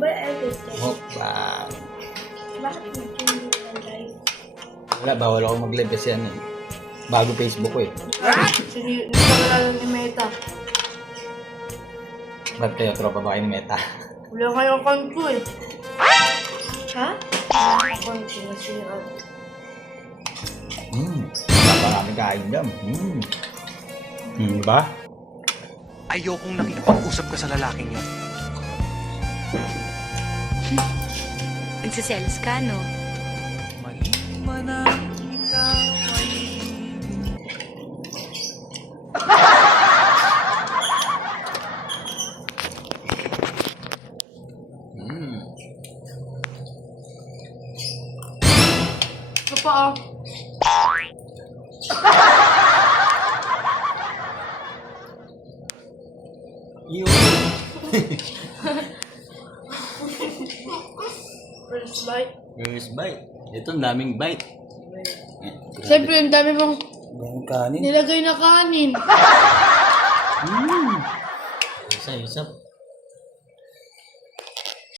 ba edited? Mukbang. Bakit hindi naman live? Wala, bawal ako mag-live kasi ano eh. Bago Facebook ko eh. Sige, hindi ka kilala ni Meta. Ba't kayo, tropa ba kayo ni Meta? Wala kayong account ko eh. Ha? Wala account ko, nasira. Napakarami kain dyan. Diba? Ayokong nakikipag-usap ka sa lalaking yan. Nagsiselos ka, no? Maliman ang ikaw ay... Ito pa ah. Yun. First bite. First bite. Ito, ang daming bite. Siyempre, ang dami mong Daming kanin. nilagay na kanin. Isa.